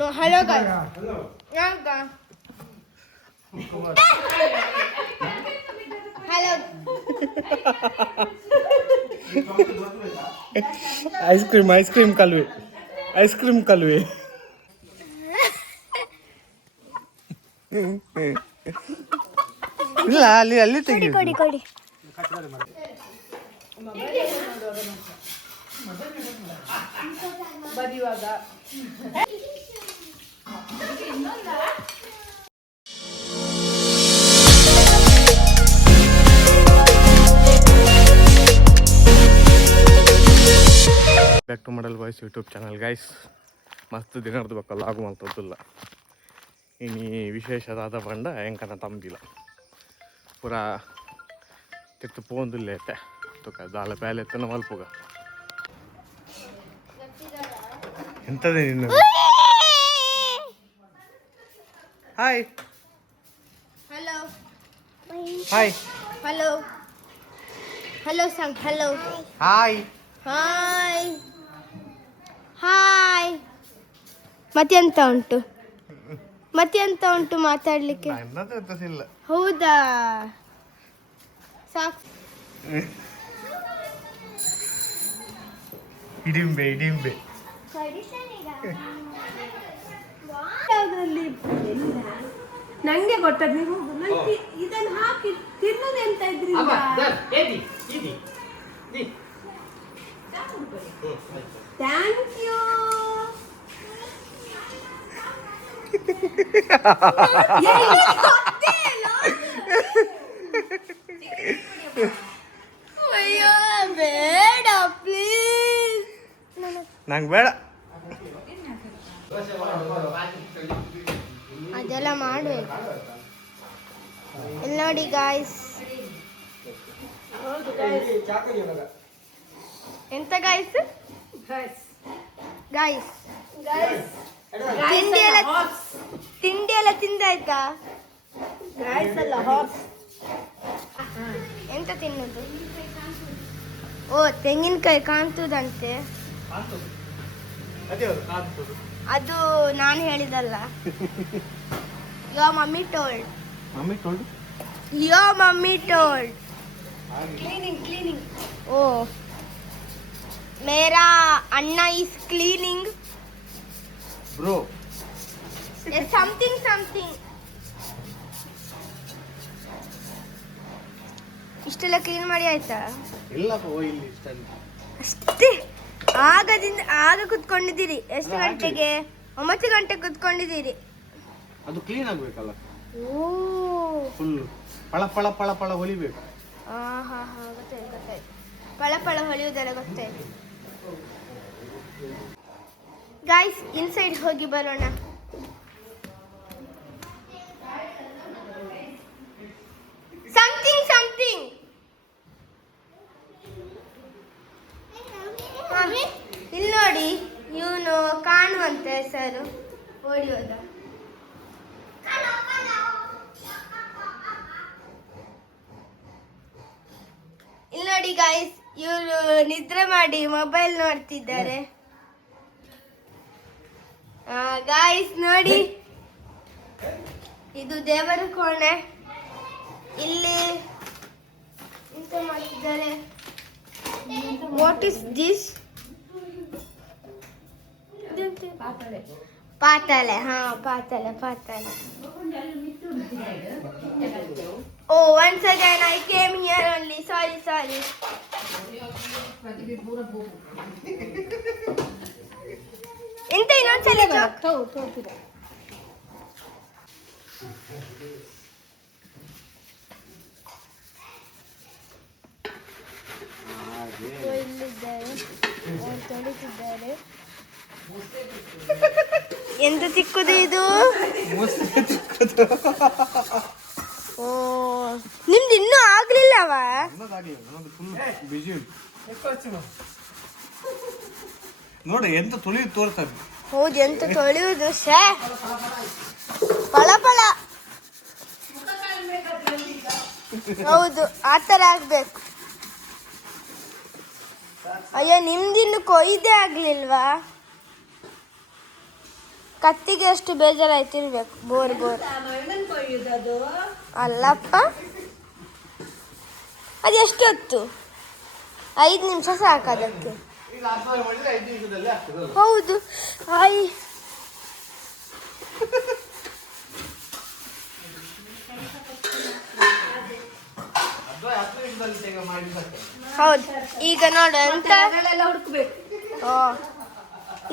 No, hello guys. Hello. Hello. Ice cream ಕಲ್ವೆ ಇಲ್ಲ ಅಲ್ಲಿ ತೆಗಿ ಕೊಡಿ ಬದಿವಾಗ back to model voice YouTube channel guys ಮಸ್ತ್ ದಿನ ನಡೆದಬೇಕಲ್ಲ ಆಗುವಂಥದ್ದಿಲ್ಲ ಇನ್ನು ವಿಶೇಷವಾದ ಬಂಡ ಎಂಕನ ತಂಬಿಲ್ಲ ಪೂರಾ ತಿತ್ತು ಪೋಂದಿಲ್ಲ ಐತೆ ತುಕ ದಾಳ ಪ್ಯಾಲೆ ಎತ್ತನ ಮಲ್ಪುಗ ಎಂತದೇ ನಿನ್ನ ಹಾಯ್ ಹಲೋ ಹಾಯ್ ಹಲೋ ಸಂಗ್ ಹಲೋ ಹಾಯ್ ಹಾಯ್ ಮತ್ತೆಂತ ಉಂಟು ಮಾತಾಡ್ಲಿಕ್ಕೆ ಇಲ್ಲ ಹೌದಾ ಸಾಕು ಇಡಿಂಬೆ ನಂಗೆ ಗೊತ್ತದ ನೀವು ಇದನ್ನು ಹಾಕಿ ತಿನ್ನೋದು ಎಂತ ಇದ್ರಿಂದ ಥ್ಯಾಂಕ್ ಯು ಅಯ್ಯೋ ಬೇಡ ಪ್ಲೀಸ್ ನಂಗೆ ಬೇಡ ಅದೆಲ್ಲ ಮಾಡ್ಬೇಕು ಇಲ್ಲಿ ನೋಡಿ ಗಾಯ್ಸ್ ಎಂತ ಗಾಯ್ಸ್ ತಿಂಡಿ ಎಲ್ಲ ತಿಂದಾಯ್ತಾ ಎಂತ ತಿನ್ನೋದು ಓ ತೆಂಗಿನಕಾಯಿ ಕಾಣ್ತದಂತೆ ಅದು ನಾನು ಹೇಳಿದಲ್ಲ your mummy told cleaning oh मेरा अन्ना is cleaning bro yes, something ಇಷ್ಟೆಲ್ಲ ಕ್ಲೀನ್ ಮಾಡಿ ಆಯ್ತಾ ಇಲ್ಲಪ್ಪ ಇಲ್ಲಿ ಅಷ್ಟೇ ಆಗ ಕುತ್ಕೊಂಡಿದ್ದೀರಿ ಎಷ್ಟು ಗಂಟೆಗೆ 9 ಗಂಟೆಗೆ ಕುತ್ಕೊಂಡಿದ್ದೀರಿ ಅದು ಕ್ಲೀನ್ ಆಗ್ಬೇಕಲ್ಲ ಓ ಫುಲ್ ಪಳ ಪಳ ಪಳ ಪಳ ಹೊಲಿಬೇಕು ಹಾ ಗೊತ್ತಾಯ್ತು ಪಳ ಪಳ ಹೊಲಿಯುವುದೆಲ್ಲ ಗೊತ್ತಾಯ್ತು ಗಾಯ್ಸ್ ಇನ್ಸೈಡ್ ಹೋಗಿ ಬರೋಣ ಸಮಥಿಂಗ್ ಇಲ್ಲಿ ನೋಡಿ ಇವನು ಕಾಣುವಂತ ಹೆಸರು ಓಡಿ ಹೋದ ಇಲ್ಲಿ ನೋಡಿ ಗಾಯ್ಸ್ ಇವರು ನಿದ್ರೆ ಮಾಡಿ ಮೊಬೈಲ್ ನೋಡ್ತಿದ್ದಾರೆ ಗಾಯ್ಸ್ ನೋಡಿ ಇದು ದೇವರ ಕೋಣೆ ಇಲ್ಲಿ ಎಂತ ಮಾಡ್ತಿದ್ದಾರೆ ವಾಟ್ ಇಸ್ ದಿಸ್ ಪಾತಾಳೆ oh once again I came here only sorry ಎಂತ ಇನ್ನೊಂದ್ಸಲ ಇಲ್ಲಿದ್ದಾರೆ ತೊಳಿತಿದ್ದಾರೆ ಎಂತ ಚಿಕ್ಕದು ಇದು ಓ ನಿಮ್ದು ಇನ್ನೂ ಆಗ್ಲಿಲ್ಲವ ನೋಡಿ ಎಂತ ತೊಳೆಯುದು ತೋರ್ತದೆ ಹೌದು ಎಂತ ತೊಳೆಯುವುದು ಶೇ ಪಳ ಹೌದು ಆತರ ಆಗ್ಬೇಕು ಅಯ್ಯೋ ನಿಮ್ದಿನ್ನು ಕೊಯ್ದೇ ಆಗ್ಲಿಲ್ವಾ ಕತ್ತಿಗೆ ಎಷ್ಟು ಬೇಜಾರಾಯ್ತಿರ್ಬೇಕು. ಬೋರ್ ಬೋರ್ ಅಲ್ಲಪ್ಪ, ಅದೆಷ್ಟು ಹೊತ್ತು? 5 ನಿಮಿಷ ಸಾಕು ಅದಕ್ಕೆ. ಹೌದು. ಆಯ್ ಹೌದು. ಈಗ ನೋಡು ಎಂತ ಹುಡುಕ್ಬೇಕು.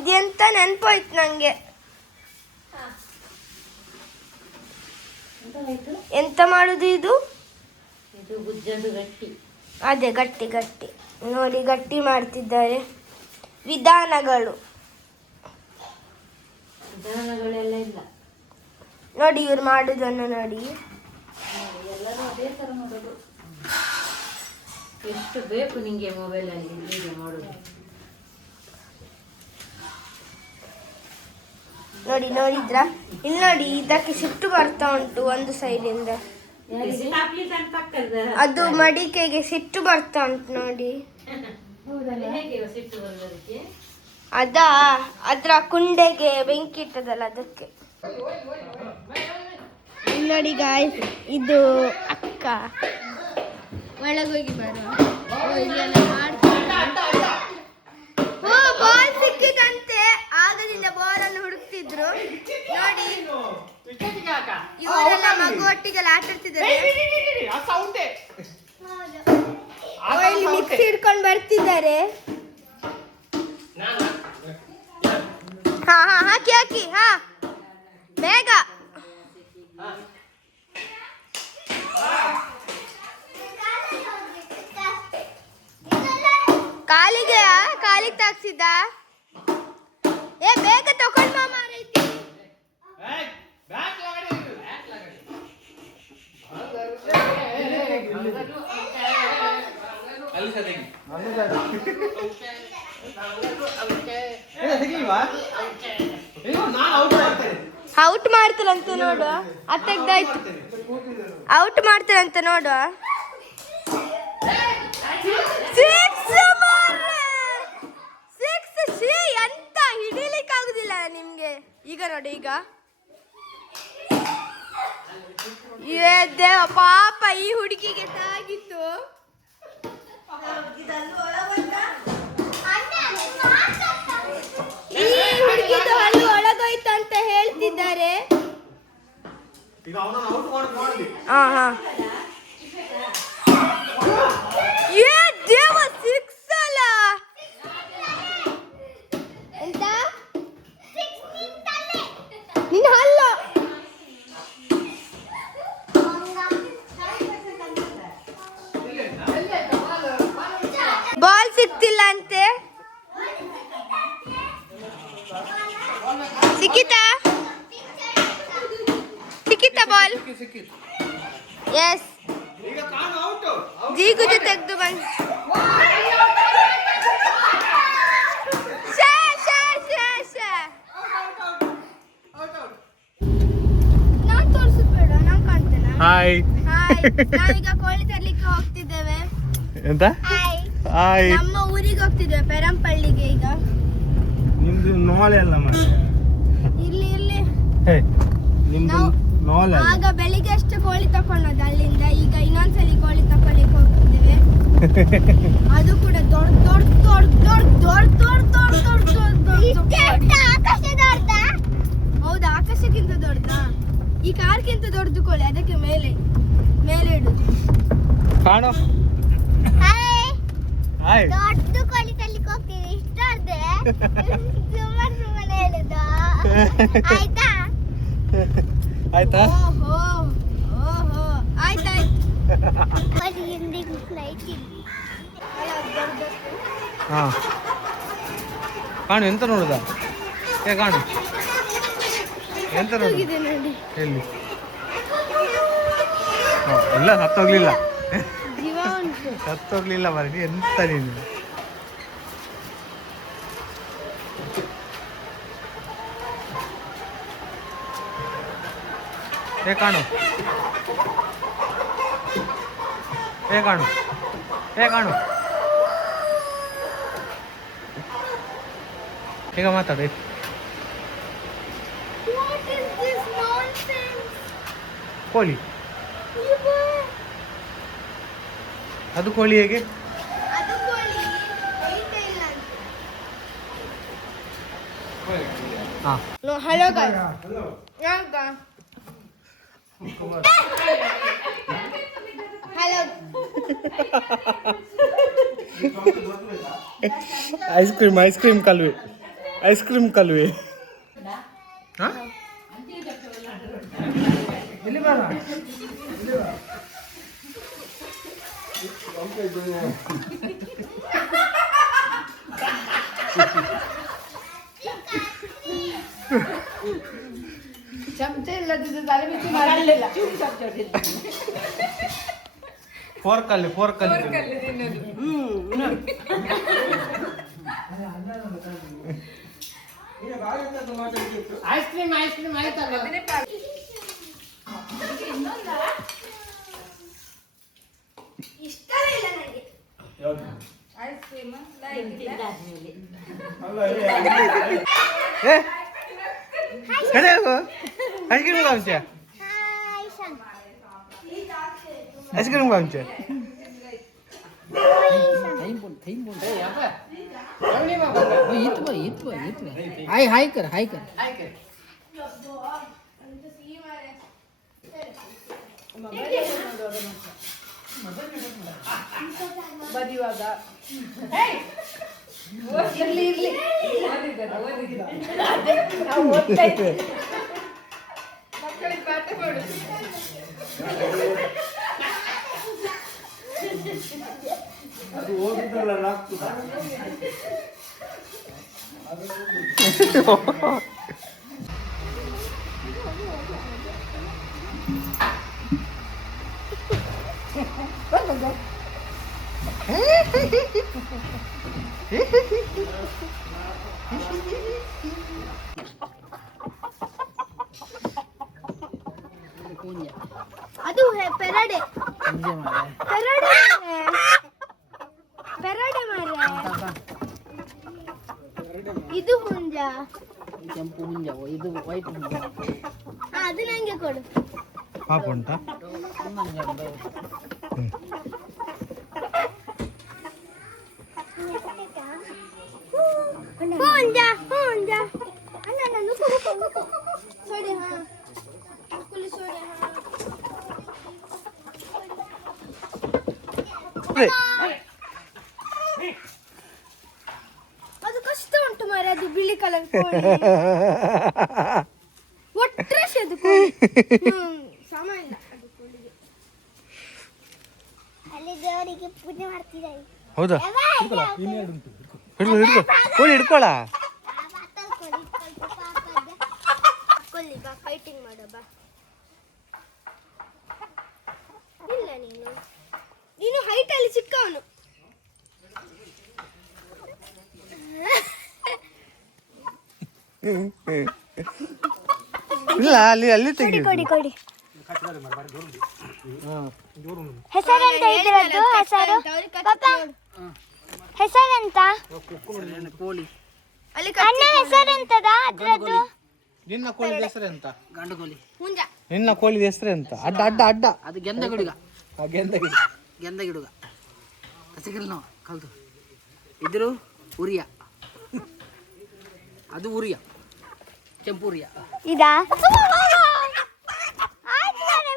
ಇದೆಂತ ನೆನ್ಪೋಯ್ತು ನಂಗೆ. ಎಂತ ಮಾಡುದು ಇದು? ಅದೇ ಗಟ್ಟಿ ಗಟ್ಟಿ ನೋಡಿ, ಗಟ್ಟಿ ಮಾಡ್ತಿದ್ದಾರೆ. ವಿಧಾನಗಳೆಲ್ಲ ಇಲ್ಲ ನೋಡಿ, ಇವ್ರು ಮಾಡುದನ್ನು ನೋಡಿ. ಎಲ್ಲರೂ ಅದೇ ತರ ಮಾಡೋದು. ಎಷ್ಟು ಬೇಕು ನಿಂಗೆ ಮೊಬೈಲಲ್ಲಿ ಹೀಗೆ ಮಾಡೋದು? ನೋಡಿ, ನೋಡಿದ್ರ? ಇಲ್ಲಿ ನೋಡಿ, ಇದಕ್ಕೆ ಸಿಟ್ಟು ಬರ್ತಾ ಉಂಟು ಒಂದು ಸೈಡಿಂದ. ಅದು ಮಡಿಕೆಗೆ ಸಿಟ್ಟು ಬರ್ತಾ ಉಂಟು ನೋಡಿ. ಅದ್ರ ಕುಂಡೆಗೆ ಬೆಂಕಿ ಇಟ್ಟದಲ್ಲ ಅದಕ್ಕೆ. ಇಲ್ಲಿ ನೋಡಿ ಗಾಯ್ಸ್, ಇದು ಅಕ್ಕ ಒಳಗೋಗಿ ಬರುವ. ಇಲ್ಲೆಲ್ಲ ಬಾಲ್ ಸಿಕ್ಕಿದಂತೆ. ಆಗದಿಂದ ಬಾಲ್ ಅನ್ನು ಹುಡುಕ್ತಿದ್ರು ನೋಡಿ. ಇವರೆಲ್ಲ ಮಗು ಒಟ್ಟಿಗೆಲ್ಲ ಆಟ ಆಡ್ತಿದ್ದಾರೆ. ಇಲ್ಲಿ ಮಿಕ್ಸಿ ಹಿಡ್ಕೊಂಡು ಬರ್ತಿದ್ದಾರೆ. ಹಾ ಹಾ ಹಾಕಿ ಹಾಕಿ, ಹಾ ಬೇಗ. ಕಾಲಿಗೆ ತಾಕ್ಸಿದ್ದ. ಏ ಬೇಗ ತಕೊಂಡ್ ಬಾ ಮಾರೈತಿ. ಔಟ್ ಮಾಡ್ತಾರಂತೆ ನೋಡು. ಅತ್ತಾಯ್ತು, ಔಟ್ ಮಾಡ್ತಾರಂತೆ ನೋಡು. ಎಂತ ಹಿಡಿಲಿಕ್ಕೆ ಆಗುದಿಲ್ಲ ನಿಮ್ಗೆ. ಈಗ ನೋಡಿ, ಈಗ ದೇವ ಪಾಪ ಈ ಹುಡುಗಿಗೆ ತಾಗಿತ್ತು. ಈ ಹುಡುಗಿದು ಹಲ್ಲು ಒಳಗೋಯ್ತು ಅಂತ ಹೇಳ್ತಿದ್ದಾರೆ. ಹಾ ಹಾ ದೇವ ಸಿಕ್ಸಲ್ಲ ಎಂತ ನಿನ್ನ ಹಲ್ಲ. ಬಾಲ್ ಸಿಕ್ತಿಲ್ಲ ಅಂತೆ. ಸಿಕ್ಕಿತಾ ಬಾಲ್? ಎಸ್. ಜೀಗುದು ತೆಗೆದು ಬಂದು ನಾನ್ ತೋರಿಸ್ಬೇಡ, ನಾನ್ ಕಾಣ್ತೇನೆ. ಹಾಯ್ ಹಾಯ್, ನಾವೀಗ ಕೋಳಿ ತರ್ಲಿಕ್ಕೆ ಹೋಗ್ತಿದ್ದೇವೆ. ಎಂತ? ಹಾಯ್, ನಮ್ಮ ಊರಿಗೆ ಹೋಗ್ತಿದ್ದೇವೆ, ಪೆರಂಪಳ್ಳಿಗೆ. ಈಗ ನಿಮ್ದು ನೋಳೆ ಅಲ್ಲ ಮತ್ತೆ ಇಲ್ಲಿ ನಿಮ್ದು ನೋಳೆ. ಆಗ ಬೆಳಿಗ್ಗೆ ಅಷ್ಟು ಕೋಳಿ ತಕೊಂಡದ್ದು ಅಲ್ಲಿಂದ. ಈಗ ಇನ್ನೊಂದ್ಸಲಿ ಕೋಳಿ ತಕೊಳ್ಳಿಕ್ಕೆ ಹೋಗ್ತಿದ್ದೇವೆ. ಅದು ಕೂಡ ದೊಡ್ಡ ದೊಡ್ಡ ದೊಡ್ಡ ದೊಡ್ಡ ದೊಡ್ಡ ದೊಡ್ಡ ದೊಡ್ಡ ದೊಡ್ಡ ದೊಡ್ಡ. ಹೌದಾ, ಆಕಾಶಕ್ಕಿಂತ ದೊಡ್ಡದ? ಈ ಕಾರ್ಗಿಂತ ದೊಡ್ಡದು ಕೋಳಿ, ಅದಕ್ಕೆ ಮೇಲೆ ಇಡುದು. ಕಾಣೋ ದೊಡ್ಡ ಕೋಳಿ ತರ್ಲಿಕ್ಕೆ ಹೋಗ್ತೀವಿ. ಇಷ್ಟೇ ಸುಮ್ಮನೆ ಹೇಳುದು. ಆಯ್ತಾ ಆಯ್ತಾ? ಓಹೋ ಆಯ್ತಾಯ್ತು. ಹಾ ಕಾಣು, ಎಂತ ನೋಡುದ? ಕಾಣು, ಎಂತ ನೋಡು? ನೋಡಿ, ಎಲ್ಲಿ? ಇಲ್ಲ, ಸತ್ತೋಗ್ಲಿಲ್ಲ. ಜೀವ ಉಂಟು. ಸತ್ತೋಗ್ಲಿಲ್ಲ ಮರಿ. ಎಂತ ನೀನು? ಕಾಣು, ಕಾಣು, ಕಾಣು. ಈಗ ಮಾತಾಡಿ. What is this nonsense? ಕೋಳಿ. ಅದು ಕೋಳಿ ಹೇಗೆ? ಅದು ಕೋಳಿ ಐತೆ ಇಲ್ಲ ಅಂತ. ಹಾಂ. No, hello guys. ಯಾಕ? Hello. ಐಸ್ ಕ್ರೀಮ್ ಕಲ್ವೆ. ಹಾಂ? ಇಲ್ಲಿ ಬರ. ಚಮಚ ಇಲ್ಲದಿದ್ದು ತಲೆ ಬಿಚ್ಚಿ ಮಾಡಲಿಲ್ಲ ಫೋರ್ಕಲ್ಲಿ ತಿನ್ನೋದು. ಐಸ್ ಕ್ರೀಮ್ ಆಯ್ತಲ್ಲ. ಇಷ್ಟವೇ ಇಲ್ಲ ನನಗೆ. ಐಸ್ ಕ್ರೀಮ್ ಕಡೆ ಐಸ್ ಕ್ರೀಮ್ ಕಾಂಚ ಹಾಯ್ ಸಂಗ. ಐಸ್ ಕ್ರೀಮ್ ಕಾಂಚ हाय कर ಬದಿವಾಗ ಇರ್ಲಿ ಮಕ್ಕಳಿಗೆ ಪಾಠ ಮಾಡು. ಅದು ಓದಿದ್ರಲ್ಲ ಅದು ಪೆರಡೆ ಮಾರೆ. ಇದು ಹುಂಜ. ಕೆಂಪು ಹುಂಜ, ಇದು ವೈಟ್ ಹುಂಜ. ಅದು ನಂಗೆ ಕೊಡು. ಪಾಪ ಉಂಟಾ? ಹುಂಜ ಅಲ್ಲ ನಾನು ಸೋಡೆ. ಹಾ ಕುಲಿ ಸೋಡೆ. ಅದು ಕಷ್ಟ ಉಂಟು ಮಾರೆ. ಅದು ಬಿಳಿ ಕಲರ್ ಕೋಳಿ. ಒಟ್ರಾಶ ಅದು ಕೋಳಿ. ಸಮ ಇಲ್ಲ ಅದು ಕೋಳಿಗೆ. ಅಲ್ಲಿ ದೇವರಿಗೆ ಪೂಜೆ ಮಾಡ್ತಿದ್ದಾರೆ. ಹೌದಾ? ಹಿಡ್ಕೊ ಕೋಳಿ ಹಿಡ್ಕೊಳ. ಕೋಳಿ ಬಾ ಫೈಟಿಂಗ್ ಮಾಡ ಬಾ. ಇಲ್ಲ ನೀನು ಹೈಟ್ ಅಲ್ಲಿ ಚಿಕ್ಕವನು. ಇಲ್ಲ ಅಲ್ಲಿ ತೆಗಿ. ಕೊಡಿ ಹೆಸರೆಂತ ಇದ್ರದ್ದು? ಹೆಸರು ಪಾಪಾ ಹೆಸರೆಂತ? ಕೋಳಿ. ಅಣ್ಣ ಹೆಸರೆಂತದ ಅದ್ರದ್ದು? ನಿನ್ನ ಕೋಳಿ ಹೆಸರು ಎಂತ? ಗಂಡು ಕೋಳಿ. ಹುಂಜ. ನಿನ್ನ ಕೋಳಿ ಹೆಸರು ಎಂತ? ಅಡ್ಡ ಅದು ಗೆಂದಗಿಡುಗ. ಗೆಂದಗಿಡುಗ. ಹಸಿಗಿಲ್ಲ ನಾವು ಕಲ್ತು ಇದ್ರು ಉರಿಯ. ಅದು ಉರಿಯ, ಕೆಂಪು ಉರಿಯ. ಇದಾ?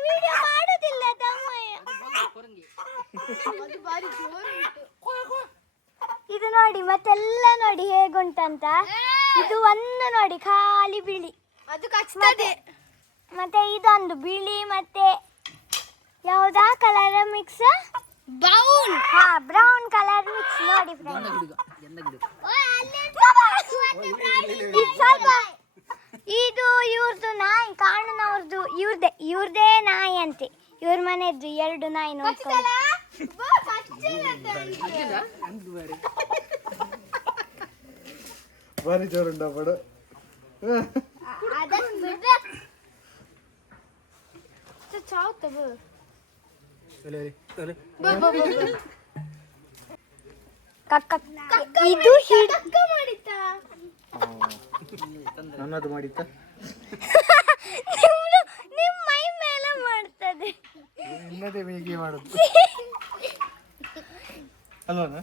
ವಿಡಿಯೋ ಮಾಡೋದಿಲ್ಲ ತಮ್ಮಯ್ಯ. ಇದು ನೋಡಿ ಮತ್ತೆಲ್ಲ ನೋಡಿ ಹೇಗುಂಟಂತ. ಇದು ಒಂದು ನೋಡಿ ಖಾಲಿ ಬಿಳಿ. ಅದು ಕಚ್ತದೆ. ಮತ್ತೆ ಇದೊಂದು ಬಿಳಿ ಮತ್ತೆ ಯಾವುದಾ ಕಲರ್ ಮಿಕ್ಸ್? ಬ್ರೌನ್. ಹಾ ಬ್ರೌನ್ ಕಲರ್ ಮಿಕ್ಸ್ ನೋಡಿ ಫ್ರೆಂಡ್ಸ್. ಇದು ಇವ್ರದ್ದು ನಾಯಿ ಕಾಣನವ್ರದ್ದು. ಇವ್ರದೇ ನಾಯಿ ಅಂತೆ. ಇವ್ರ ಮನೆಯದ್ದು 2 ನಾಯಿ ನೋಡ್ಕೊಳ್ಳಿ. ಬಾರಿ ಜೋರುಂಡ ಬಡ. ಇದು ಹಿಡ್ಕ ಮಾಡಿತ್ತ. ನನ್ನದು ಮಾಡಿತ್ತ. ನಿಮ್ಮ ಮೈ ಮೇಲೆ ಮಾಡ್ತದೆ. ಇನ್ನದೇ ಮೇಗೆ ಮಾಡುದು ಅಲ್ವಾ?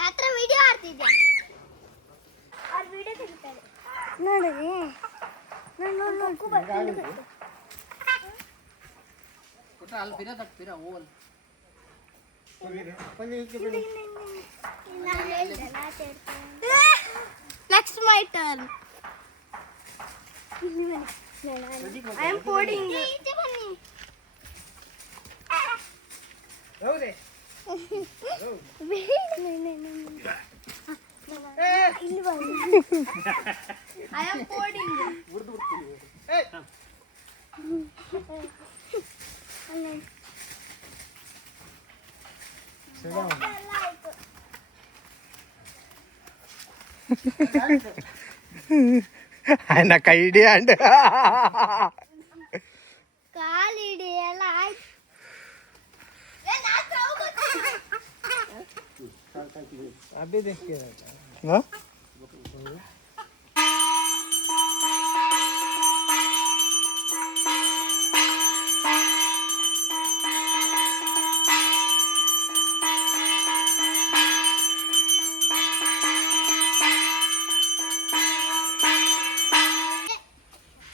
ಯಾತ್ರ ವಿಡಿಯೋ ಆಡ್ತಿದ್ಯಾ? ಅವ್ರು ವಿಡಿಯೋ ತೆಗಿತಾರೆ ನೋಡಿರಿ. ಅಲ್ಲಿ ಬಿರ ತಪ್ಪಿರ ಓಲ್ next my turn. I am coding. I am coding. ఆయన ಕೈಡಿ ಅಂಡ್ ಕಾಲಿಡಿ ಎಲ್ಲ ಆಯ್ತು. ಅದೇ देखिए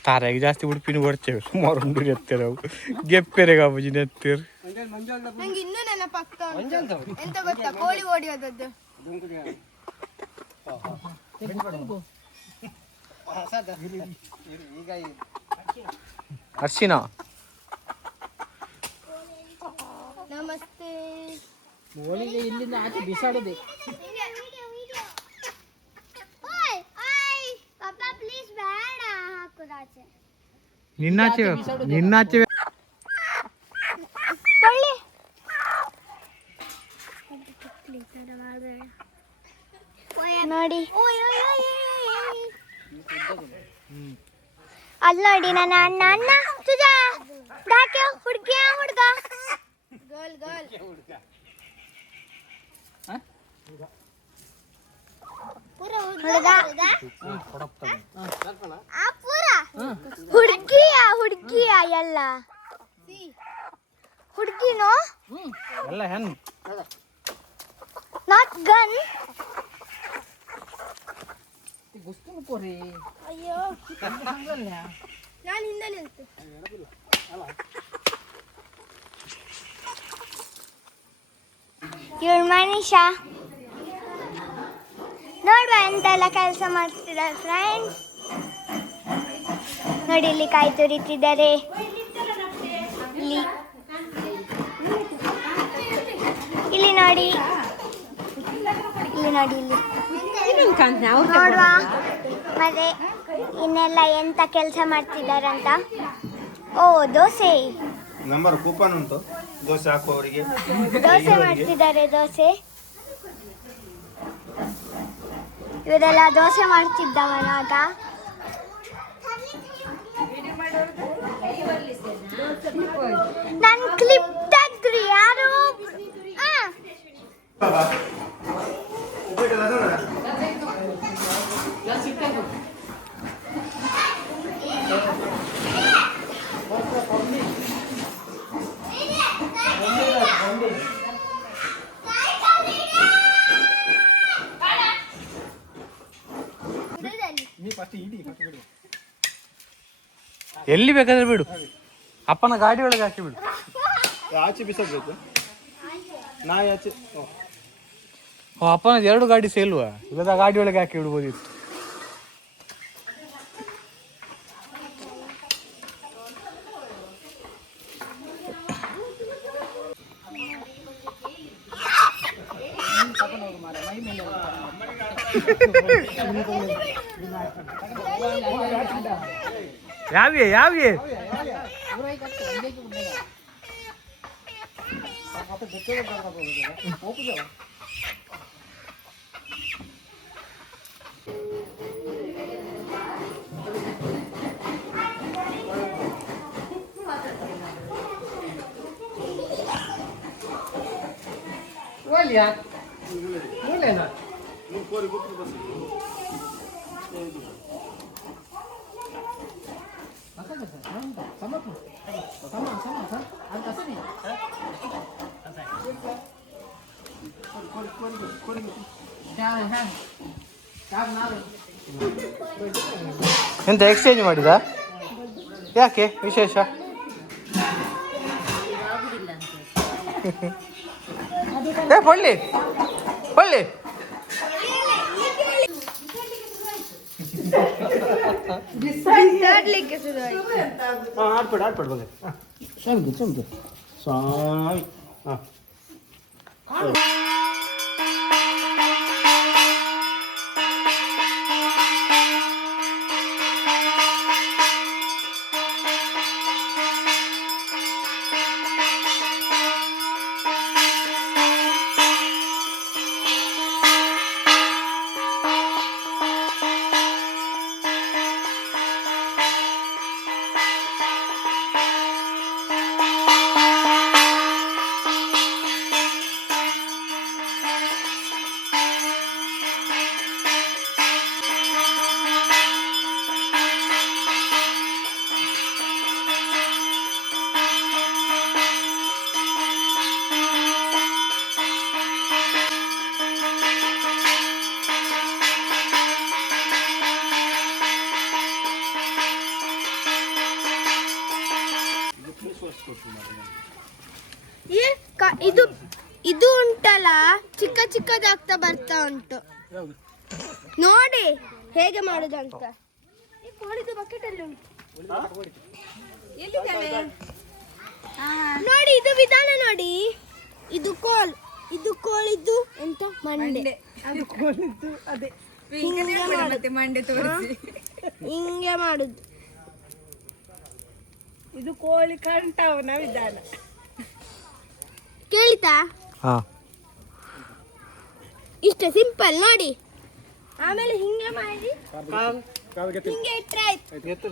तारा जास्ती उडपिन ಬರ್ಚೆ ಸುಮಾರು ಉಂಡು ನೆತ್ತರು ಗೆಪ್ಪೆರೆಗ ಬುಜಿ ನೆತ್ತರು. ನಂಗೆ ಇನ್ನೂ ನೆನಪಾಗ್ತಾ ಉಂಟು. ಎಂತ ಗೊತ್ತಾ, ಕೋಳಿ ಓಡಿ ಹೋದದ್ದು. ಅರ್ಶಿನ ನಮಸ್ತೆ. ಓಲಿಗೆ ಇಲ್ಲಿಂದ ಆಚೆ ಬಿಸಾಡೋದೆ. ಪಾಪ ಪ್ಲೀಸ್ ಬೇಡ ಹಾಕುದಾಚೆ. ನಿನ್ನಾಚೆ ನೋಡಿ ಅಲ್ಲಿ ನೋಡಿ ನನ್ನ ಅಣ್ಣ ತುಜಾ ಡಾಕ್ಯೋ ಹುಡುಗಿಯ ಹುಡುಗ ಗರ್ಲ್ ಹುಡುಗಿಯ ಎಲ್ಲ ಹುಡುಗಿನೋ ಎಲ್ಲ ಹೆಣ್ಣು ನಾಟ್ ಗನ್. ಅಯ್ಯೋ ನಾನು ಹಿಂದೆ ನಿಲ್ತೆ. ಇವಳು ಮನೀಷಾ ನೋಡುವ ಎಂತೆಲ್ಲ ಕೆಲಸ ಮಾಡ್ತಿದ್ದಾರೆ ಫ್ರೆಂಡ್ಸ್. ನೋಡಿ ಇಲ್ಲಿ ಕಾಯಿ ತುರಿತಿದ್ದಾರೆ. ಇಲ್ಲಿ ನೋಡಿ ನೋಡುವ ಮತ್ತೆ ಇನ್ನೆಲ್ಲ ಎಂತ ಕೆಲಸ ಮಾಡ್ತಿದ್ದಾರಂತ. ಓ ದೋಸೆ ನಂಬರ್ ಕೂಪನ್ ಉಂಟು, ದೋಸೆ ಹಾಕುವವರಿಗೆ. ದೋಸೆ ಮಾಡ್ತಿದ್ದಾರೆ. ದೋಸೆ ಇವರೆಲ್ಲ ದೋಸೆ ಮಾಡ್ತಿದ್ದವನ ಆಗ. ನನ್ ಕ್ಲಿಪ್ ತೆಗ್ದ್ರಿ ಯಾರು? ಎಲ್ಲಿ ಬೇಕಾದ್ರೆ ಬಿಡು, ಅಪ್ಪನ ಗಾಡಿ ಒಳಗೆ ಹಾಕಿ ಬಿಡು. ಆಚೆ ಬಿಸಾಡ್ಬೇಕು, ನಾಯಿ ಆಚೆ. ಓ ಅಪ್ಪನ 2 ಗಾಡಿ ಸೇಲ್ವಾ? ಇಲ್ಲದ ಗಾಡಿ ಒಳಗೆ ಹಾಕಿ ಬಿಡ್ಬೋದಿತ್ತು. ಯಾವ್ಯೇ ಎಂತ ಎಕ್ಸ್ಚೇಂಜ್ ಮಾಡಿದ? ಯಾಕೆ ವಿಶೇಷ? ಪೊಳ್ಳಿ ಪೊಳ್ಳಿ ಬಿಸಾಡ್ಲಿಕ್ಕೆ ಶುರು ಆಯ್ತು. ಆಡ್ಬೇಡ ಬಂದೆ ಸ್ವಾಮಿ ಸ್ವಾಮಿ ಹಾಂ ಇದು ಇದು ಉಂಟಲ್ಲ, ಚಿಕ್ಕ ಚಿಕ್ಕದಾಗ್ತಾ ಬರ್ತಾ ಉಂಟು. ನೋಡಿ ಹೇಗೆ ಮಾಡುದಂತ. ಈ ಕೋಳಿದು ಬಕೆಟ್ ಅಲ್ಲಿ ಉಂಟು. ನೋಡಿ ಇದು ವಿಧಾನ ನೋಡಿ. ಇದು ಕೋಳಿದ್ದು ಎಂತ ಮಂಡೆ. ಹಿಂಗೆ ಮಾಡುದು. ಇದು ಕೋಳಿ ಕಂಠವನ ವಿಧಾನ. ಕೇಳಿತಾ? ಹಾ, ಇಷ್ಟ ಸಿಂಪಲ್ ನೋಡಿ. ಆಮೇಲೆ ಹಿಂಗೆ ಮಾಡಿ ಹಿಂಗೆ ಇಟ್ರೆ ಆಯ್ತು.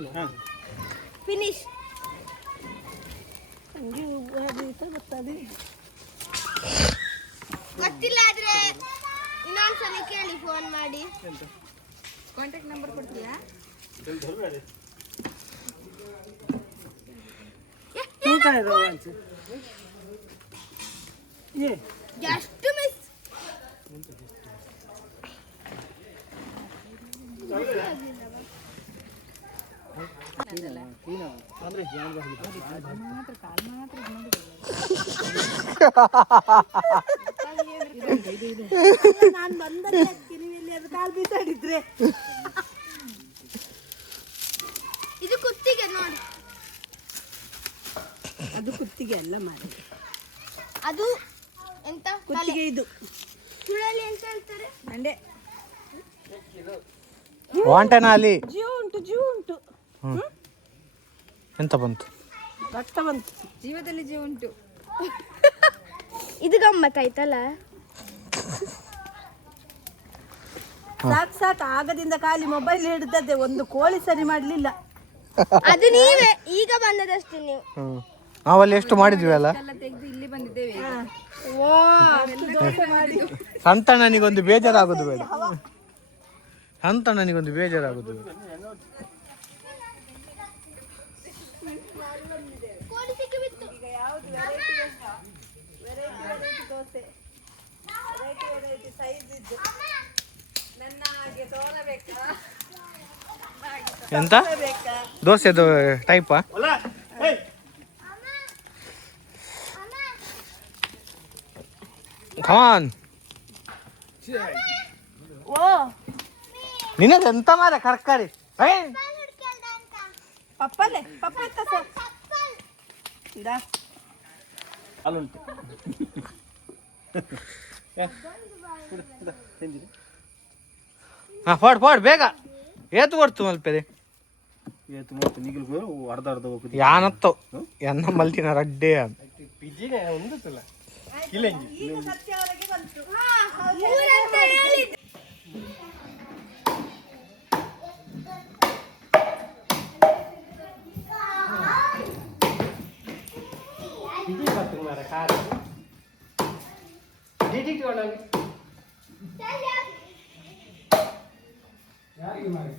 ಫಿನಿಶ್. ಗೊತ್ತಿಲ್ಲ ಆದ್ರೆ ಇನ್ನೊಂದ್ಸಲ ಕೇಳಿ ಫೋನ್ ಮಾಡಿ. ಕಾಂಟ್ಯಾಕ್ಟ್ ನಂಬರ್ ಕೊಡ್ತೀಯಾ? Just miss. ನಾನು ಬಂದರೆ ಕಿರಿಯಲ್ಲಿ ಅದು ಕಾಲು ಬೀಸಾಡಿದ್ರೆ. ಇದು ಕುತ್ತಿಗೆ ನೋಡಿ. ಅದು ಕುತ್ತಿಗೆ ಅಲ್ಲ ಮಾಡಿ, ಅದು ಎಂತ ಕುತ್ತಿಗೆ. ಇದು ಸುಳಲಿ ಅಂತ ಹೇಳ್ತಾರೆ. ಮಂಡೆ ವಾಂಟೆನಲ್ಲಿ ಜೀವ ಉಂಟು. ಎಂತ ಬಂತು? ರಕ್ತ ಬಂತು. ಜೀವದಲ್ಲಿ ಜೀವ ಉಂಟು. ಇದು ಗಮ್ಮತ್ತಾಯ್ತಲ್ಲ. ಸಾಕು ಆಗದಿಂದ ಖಾಲಿ ಮೊಬೈಲ್ ಹಿಡಿದದ್ದೆ, ಒಂದು ಕೋಳಿ ಸರಿ ಮಾಡ್ಲಿಲ್ಲ. ಅದು ನೀವೇ ಈಗ ಬಂದದಷ್ಟೇ ನೀವು. ನಾವಲ್ಲಿ ಎಷ್ಟು ಮಾಡಿದ್ವಿ ಅಲ್ಲ. ತೆಗೆದು ಇಲ್ಲಿ ಬಂದಿದ್ದೇವೆ. ಸಂತಣ್ಣನಿಗೊಂದು ಬೇಜಾರಾಗೋದು ಬೇಡ. ಸಂತಣ್ಣನಿಗೊಂದು ಬೇಜಾರಾಗೋದು ಬೇಡ. ವೆರೈಟಿ ಸೈಜ್ ಇದ್ದು ನನ್ನ ಹಾಗೆ ತೋರಬೇಕಾ? ಎಂತ ದೋಸೆದು ಟೈಪಾ? ಖಾನ್ ನಿನಗೆಂತ ಮಾರ ಕರ್ಕಾರಿ ಪಪ್ಪಲೆ ಪಪ್ಪ ಇತ್ತ ಸರ್ ಇದಾ ಅಲ್ಲುಂಟು. ಪಾಡ್ ಬೇಗ ಏತು ಕೊಡ್ತು ಮಲ್ಪೆದೆ ಅರ್ಧ ಹೋಗುದು ಯಾನತ್ತೋ ಎನ್ನ ಮಲ್ತಿನ ರಡ್ಡೆ ಈಗ ಸತ್ಯವರೆಗೆ ಬಂತು. ಯಾರಿಗೆ ಮಾಡಿ